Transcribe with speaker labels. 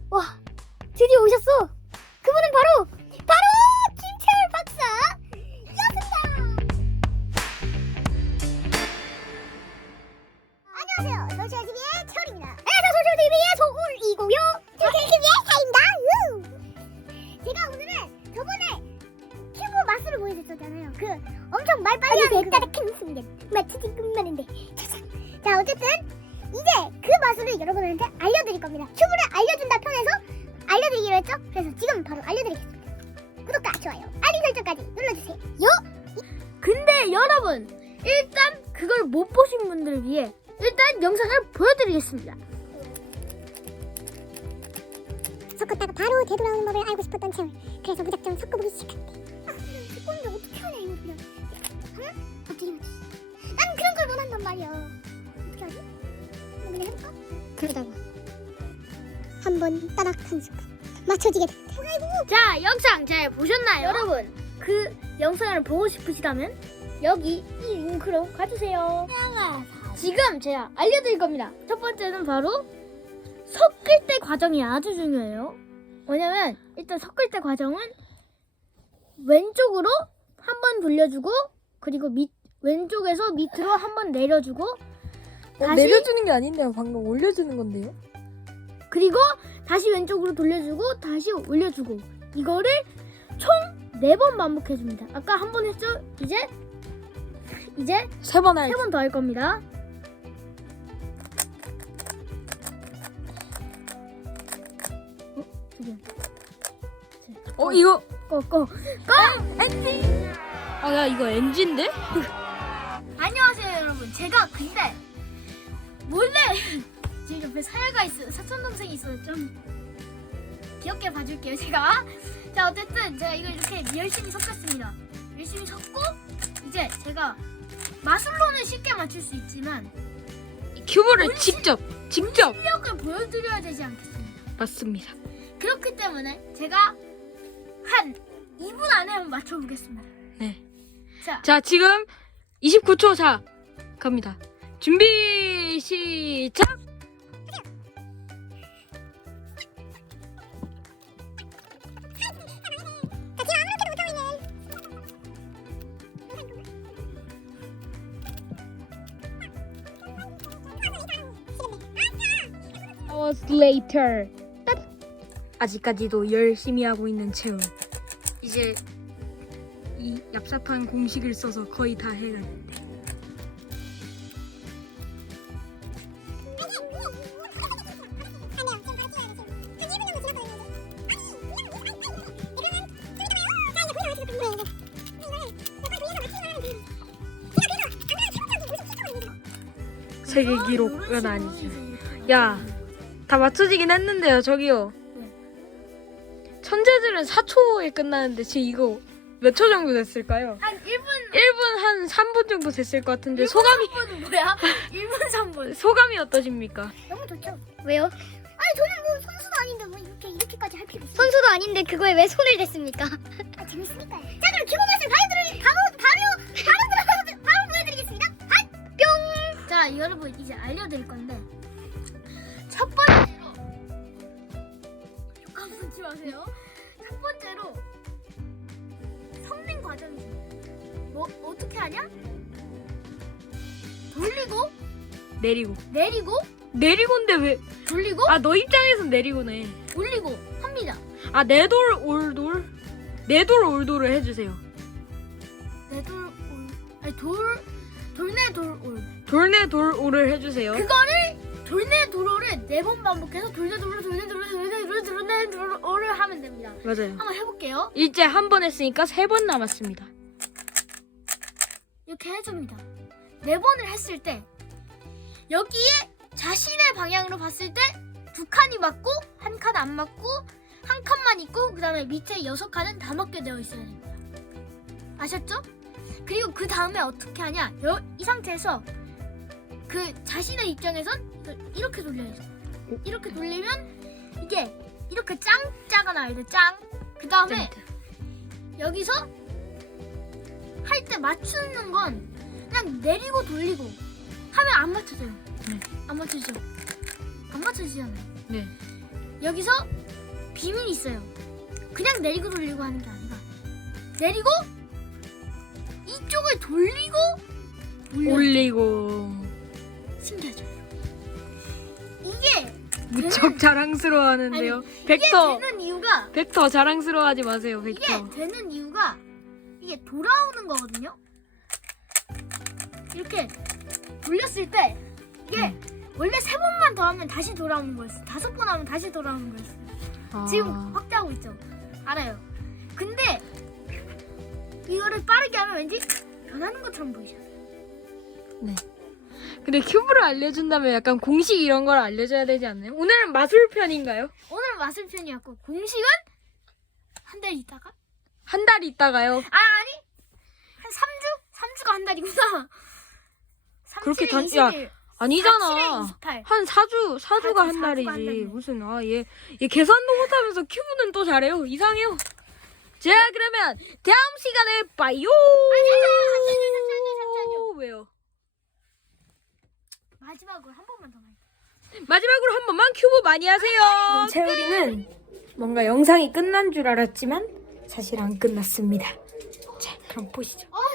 Speaker 1: 와, 드디어 오셨어. 그분은 바로 김채월 박사. 안녕하세요. 소셜TV의 채월입니다. 안녕하세요. 소셜TV의 소울이고요. 소셜TV의 사입니다. 제가 오늘은 저번에 큐브 마술을 보여줬잖아요. 그 엄청 말 빨리 하는 따뜻한 순간 마치지 끝나는데. 자, 어쨌든 이제 그 마술을 여러분한테 알려드릴 겁니다. 큐브를 알려준다 편에서 알려드리기로 했죠? 그래서 지금 바로 알려드리겠습니다. 구독과 좋아요, 알림 설정까지 눌러주세요.
Speaker 2: 근데 여러분, 일단 그걸 못 보신 분들을 위해 일단 영상을 보여드리겠습니다.
Speaker 1: 섞었다가 바로 되돌아오는 법을 알고 싶었던 채월. 그래서 무작정 섞어보기 시작했대. 섞었는데 어떻게 하냐 이거 그냥. 응? 어떻게 맞지? 난 그런 걸 원한단 말이야. 어떻게 하지? 그냥 해볼까? 그러다가 한 번 따닥 한 순간 맞춰지게 됐대.
Speaker 2: 자, 영상 잘 보셨나요? 여러분, 그 영상을 보고 싶으시다면 여기 이 링크로 가주세요. 지금 제가 알려드릴 겁니다. 첫 번째는 바로 섞을 때 과정이 아주 중요해요. 왜냐면 일단 섞을 때 과정은 왼쪽으로 한 번 돌려주고, 그리고 왼쪽에서 밑으로 한 번 내려주고, 다시
Speaker 3: 내려주는 게 아닌데요. 방금 올려주는 건데요.
Speaker 2: 그리고 다시 왼쪽으로 돌려주고 다시 올려주고, 이거를 총 4번 반복해줍니다. 아까 한 번 했죠? 이제
Speaker 3: 3번 할.
Speaker 2: 3번 더 할 겁니다.
Speaker 3: 이거.
Speaker 2: 꺼.
Speaker 3: 아, 야, 이거 NG인데?
Speaker 2: 안녕하세요 여러분. 제가 근데 몰래 제 옆에 사야가 있어요. 사촌동생이 있어요. 좀 귀엽게 봐줄게요 제가. 자, 어쨌든 제가 이걸 이렇게 열심히 섞었습니다. 열심히 섞고 이제 제가 마술로는 쉽게 맞출 수 있지만
Speaker 3: 큐브를 직접.
Speaker 2: 실력을 보여드려야 되지 않겠습니까?
Speaker 3: 맞습니다.
Speaker 2: 그렇기 때문에 제가 한 2분 안에 한번 맞춰보겠습니다.
Speaker 3: 네.
Speaker 2: 자,
Speaker 3: 자, 지금 29초 자 갑니다. 준비 시작. Hours later. 아직까지도 열심히 하고 있는 채우. 이제 이 얍삽한 공식을 써서 거의 다 해가는데. 세계 기록은 아니죠. 야, 다 맞춰지긴 했는데요. 저기요. 천재들은 4초에 끝나는데 지금 이거 몇 초 정도 됐을까요?
Speaker 2: 한 1분
Speaker 3: 1분 한 3분 정도 됐을 것 같은데 소감이
Speaker 2: 3분은 뭐야? 1분 3분.
Speaker 3: 소감이 어떠십니까?
Speaker 1: 너무 좋죠.
Speaker 2: 왜요?
Speaker 1: 아니 저는 뭐 선수도 아닌데 뭐 이렇게까지 할 필요 있어요. 선수도 아닌데 그거에 왜 손을 댔습니까? 아, 재밌으니까요. 자, 그럼 큐브 맛을 바로 보여드리겠습니다. 뿅.
Speaker 2: 자, 여러분 이제 알려드릴 건데 첫 번째로 욕한 붙지 마세요. 첫 번째로 섞는 과정이죠. 뭐 어떻게 하냐? 돌리고
Speaker 3: 내리고.
Speaker 2: 내리고
Speaker 3: 내리고인데 왜?
Speaker 2: 돌리고
Speaker 3: 아, 너 입장에선 내리고네.
Speaker 2: 올리고 합니다.
Speaker 3: 아, 내돌 올돌. 내돌 올돌을 해주세요.
Speaker 2: 내돌 아니 돌내 돌올.
Speaker 3: 돌내 돌 올을 해주세요.
Speaker 2: 그거를 돌내 돌올을 4번 반복해서 돌내 돌올 하면 됩니다.
Speaker 3: 맞아요.
Speaker 2: 한번 해볼게요.
Speaker 3: 이제 한 번 했으니까 3번 남았습니다.
Speaker 2: 이렇게 해줍니다. 4번을 했을 때 여기에 자신의 방향으로 봤을 때 2칸이 맞고 1칸 안 맞고 1칸만 있고 그 다음에 밑에 6칸은 다 맞게 되어 있어야 됩니다. 아셨죠? 그리고 그 다음에 어떻게 하냐? 이 상태에서 그 자신의 입장에선 이렇게 돌려야 돼. 이렇게 돌리면 이게 이렇게 짱짜가 나야 돼. 짱. 그 다음에 여기서 할 때 맞추는 건 그냥 내리고 돌리고 하면 안 맞춰져요.
Speaker 3: 네.
Speaker 2: 안 맞춰지죠? 안 맞춰지잖아요.
Speaker 3: 네.
Speaker 2: 여기서 비밀이 있어요. 그냥 내리고 돌리고 하는 게 아니라 내리고 이쪽을 돌리고
Speaker 3: 올리고.
Speaker 2: 신기하죠? 이게
Speaker 3: 무척 자랑스러워하는데요.
Speaker 2: 이게
Speaker 3: 벡터.
Speaker 2: 되는 이유가
Speaker 3: 벡터 자랑스러워하지 마세요. 벡터.
Speaker 2: 이게 되는 이유가 이게 돌아오는 거거든요. 이렇게 돌렸을 때 이게 원래 3번만 더 하면 다시 돌아오는 거였어. 5번 하면 다시 돌아오는 거였어.
Speaker 3: 아.
Speaker 2: 지금 확대하고 있죠. 알아요. 근데 이거를 빠르게 하면 왠지 변하는 것처럼 보이잖아요.
Speaker 3: 네. 근데 큐브를 알려준다면 약간 공식 이런 걸 알려줘야 되지 않나요? 오늘은 마술 편인가요?
Speaker 2: 오늘은 마술편이었고 공식은 한 달 있다가
Speaker 3: 한 달 있다가요.
Speaker 2: 아니 한 3주? 3주가 한 달이구나.
Speaker 3: 그렇게
Speaker 2: 37일,
Speaker 3: 야,
Speaker 2: 20일,
Speaker 3: 아니잖아.
Speaker 2: 47에 28.
Speaker 3: 한 4주가
Speaker 2: 사주,
Speaker 3: 한
Speaker 2: 사주가
Speaker 3: 달이지.
Speaker 2: 한 달이네.
Speaker 3: 무슨 얘 계산도 못하면서 큐브는 또 잘해요. 이상해요. 자, 그러면 다음 시간에 봐요.
Speaker 2: 잠시만요.
Speaker 3: 왜요?
Speaker 2: 마지막으로 한 번만 더 말해요.
Speaker 3: 마지막으로 한 번만 큐브 많이 하세요. 채우리는 뭔가 영상이 끝난 줄 알았지만 사실 안 끝났습니다. 자, 그럼 보시죠.